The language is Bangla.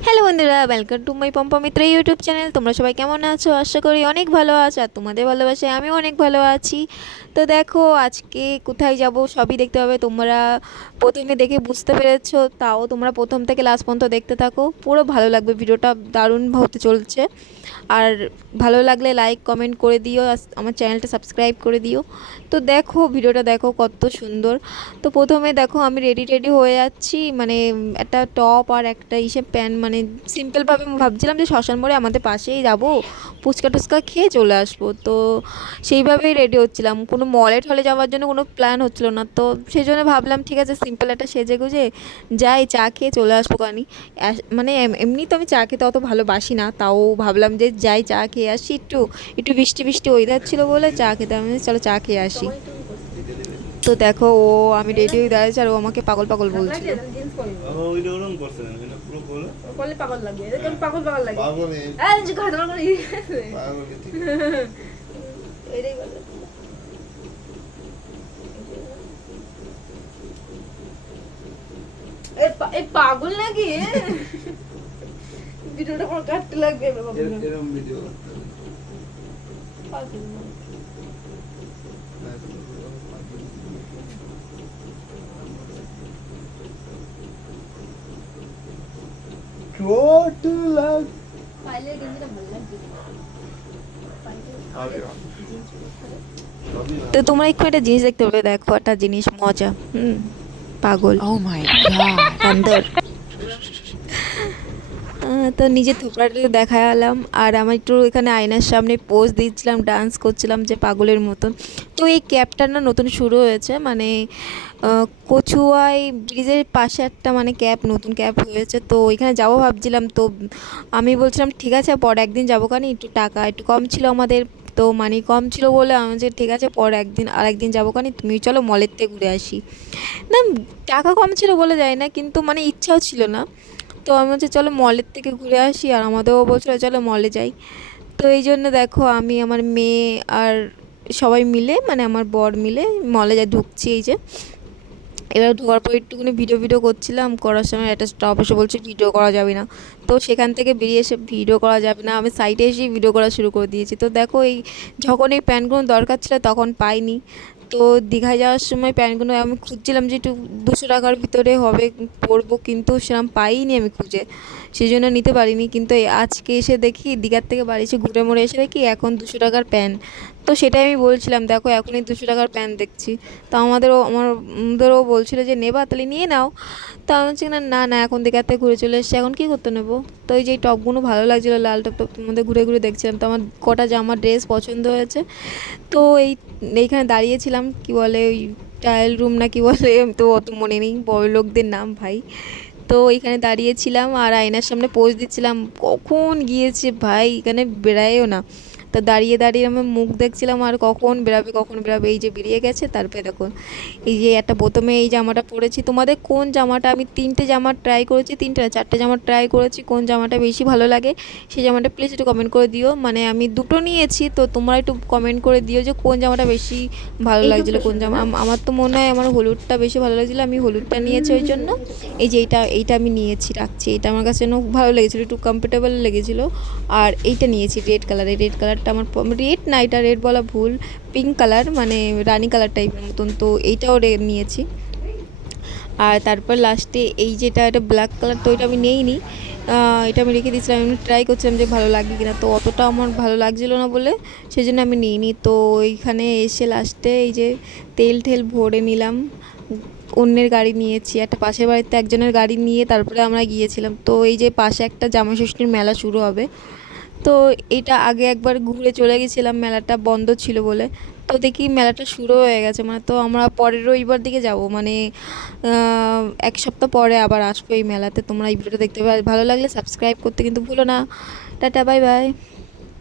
হ্যালো বন্ধুরা welcome to my Pampa Mitra YouTube channel তোমরা সবাই কেমন আছো? আশা করি অনেক ভালো আছো, আর তোমাদের ভালোবাসায় আমিও অনেক ভালো আছি। তো দেখো, আজকে কোথায় যাব সবই দেখতে হবে তোমরা প্রথমে দেখে বুঝতে পেরেছ, তাও তোমরা প্রথম থেকে লাস্ট পর্যন্ত দেখতে থাকো। পুরো ভালো লাগবে, ভিডিওটা দারুণ হতে চলছে। আর ভালো লাগলে লাইক কমেন্ট করে দিও আমার চ্যানেলটা সাবস্ক্রাইব করে দিও। তো দেখো, ভিডিওটা দেখো কত সুন্দর। তো প্রথমে দেখো, আমি রেডি টেডি হয়ে যাচ্ছি। মানে একটা টপ আর একটা ইসে প্যান্ট মানে সিম্পলভাবে ভাবছিলাম যে শ্মশান মোড়ে আমাদের পাশেই যাব, ফুচকা টুচকা খেয়ে চলে আসব। তো সেইভাবেই রেডি হচ্ছিলাম। কোনো মলে টলে যাওয়ার জন্য কোনো প্ল্যান হচ্ছিল না। তো সেই জন্য ভাবলাম, ঠিক আছে সিম্পল একটা সেজে গুজে যাই, চা খেয়ে চলে আসব কানি মানে এমনি তো আমি চা খেতে অত ভালোবাসি না। তাও ভাবলাম যে যাই, চা খেয়ে আসি একটু একটু বৃষ্টি বৃষ্টি ওয়েদার ছিল বলে চা খেতে আমি চলো চা খেয়ে আসি। তো দেখো, ও, আমি রেডি হয়ে দাঁড়িয়েছি আর ও আমাকে পাগল পাগল বলছিল বলো। পাগল লাগে এরকম পাগল পাগল লাগে? পাগলে যে কথা বলা করে এটাই বলে। এই পাগল নাকি? ভিডিওটা পুরো কাটতে লাগবে এবার বাবু। এর- এরম ভিডিও। পাগল। চোট লাগ গেঞ্জিটা ভালো লাগছে। তো তোমরা একটু একটা জিনিস দেখতে পাবে দেখো একটা জিনিস মজা। হুম পাগল। ও মাই গড বান্দর। তো নিজের থোপড়াটা দেখালাম আর আমার একটু এখানে আয়নার সামনে পোজ দিচ্ছিলাম ডান্স করছিলাম যে পাগলের মতন। তো এই ক্যাবটা না নতুন শুরু হয়েছে মানে কচুয়াই ব্রিজের পাশে একটা মানে ক্যাব নতুন ক্যাব হয়েছে। তো ওইখানে যাব ভাবছিলাম, তো আমি বলছিলাম, ঠিক আছে, পর একদিন যাব। কারণ একটু টাকা একটু কম ছিল আমাদের, তো মানি কম ছিল বলে আমি যে ঠিক আছে, পর একদিন আর একদিন যাব। কারণ তুমি চলো মলের থেকে ঘুরে আসি। না, টাকা কম ছিল বলে যায় না, কিন্তু মানে ইচ্ছাও ছিল না। তো আমি বলছি, চলো মলের থেকে ঘুরে আসি আর আমাদেরও বলছিল চলো মলে যাই। তো এই জন্য দেখো আমি আমার মেয়ে আর সবাই মিলে মানে আমার বর মিলে মলে যা ঢুকছি এই যে। এবার ঢোকার পর একটুখানি ভিডিও ভিডিও করছিলাম, করার সময় একটা স্টপ এসে বলছে ভিডিও করা যাবে না। তো সেখান থেকে বেরিয়ে এসে ভিডিও করা যাবে না, আমি সাইডে এসেই ভিডিও করা শুরু করে দিয়েছি। তো দেখো এই যখন এই প্যান্টগুলো দরকার ছিল তখন পাইনি। তো দীঘায় যাওয়ার সময় প্যান্টগুলো আমি খুঁজছিলাম যে একটু দুশো টাকার ভিতরে হবে, পরবো কিন্তু সেরকম পাইনি আমি খুঁজে। সেই জন্য নিতে পারিনি কিন্তু আজকে এসে দেখি দীঘার থেকে বাড়ি এসে ঘুরে মরে এসে দেখি এখন দুশো টাকার প্যান্ট। তো সেটাই আমি বলছিলাম, দেখো এখনই দুশো টাকার প্যান্ট দেখছি। তো আমাদেরও আমার আমাদেরও বলছিল যে, নেবা তাহলে নিয়ে নাও। তো আমি বলছি, না না না, এখন দীঘার থেকে ঘুরে চলে এসেছি, এখন কী করতে নেব? তো এই যে টপগুলো ভালো লাগছিল, লাল টপ টপ মধ্যে ঘুরে ঘুরে দেখছিলাম। তো আমার কটা জামা ড্রেস পছন্দ হয়েছে। তো এই এইখানে দাঁড়িয়েছিলাম, কি বলে ওই ট্রায়াল রুম না কি বলে, তো অত মনে নেই, বড় লোকদের নাম ভাই। তো এখানে দাঁড়িয়েছিলাম আর আয়নার সামনে পোজ দিচ্ছিলাম। কখন গিয়েছে ভাই? এখানে বেড়ায়ও না। তো দাঁড়িয়ে দাঁড়িয়ে আমি মুখ দেখছিলাম আর কখন বেরাবে কখন বেরাবে এই যে বেরিয়ে গেছে তারপরে দেখুন এই যে একটা প্রথমে এই জামাটা পরেছি। তোমাদের কোন জামাটা? আমি তিনটে জামা ট্রাই করেছি তিনটে না, চারটে জামা ট্রাই করেছি কোন জামাটা বেশি ভালো লাগে সেই জামাটা প্লিজ একটু কমেন্ট করে দিও। মানে আমি দুটো নিয়েছি তো তোমরা একটু কমেন্ট করে দিও যে কোন জামাটা বেশি ভালো লাগছিল কোন জামা? আমার তো মনে হয় আমার হলুদটা বেশি ভালো লাগছিল আমি হলুদটা নিয়েছি ওই জন্য। এই যে এইটা এইটা আমি নিয়েছি রাখছি। এটা আমার কাছে যেন ভালো লেগেছিলো একটু কমফোর্টেবল লেগেছিলো। আর এইটা নিয়েছি রেড কালার এই রেড কালারটা আমার রেড না এটা রেড বলা ভুল পিঙ্ক কালার মানে রানি কালার টাইপের মতন, তো এইটাও নিয়েছি। আর তারপর লাস্টে এই যেটা এটা ব্ল্যাক কালার তো এটা আমি নেইনি। এটা আমি রেখে দিয়েছিলাম, আমি ট্রাই করছিলাম যে ভালো লাগে কিনা, তো অতটা আমার ভালো লাগছিল না বলে সেই জন্য আমি নিইনি। তো এইখানে এসে লাস্টে এই যে তেল ঠেল ভরে নিলাম, অন্যের গাড়ি নিয়েছি, একটা পাশের বাড়িতে একজনের গাড়ি নিয়ে তারপরে আমরা গিয়েছিলাম। তো এই যে পাশে একটা জামা ষষ্ঠীর মেলা শুরু হবে তো এটা আগে একবার ঘুরে চলে গেছিলাম, মেলাটা বন্ধ ছিল বলে। তো দেখি মেলাটা শুরু হয়ে গেছে মানে তো আমরা পরের রবিবার দিকে যাব মানে এক সপ্তাহ পরে আবার আসব এই মেলাতে। তোমরা এই ভিডিওটা দেখতে পাবে ভালো লাগলে সাবস্ক্রাইব করতে কিন্তু ভুলো না। Tata bye bye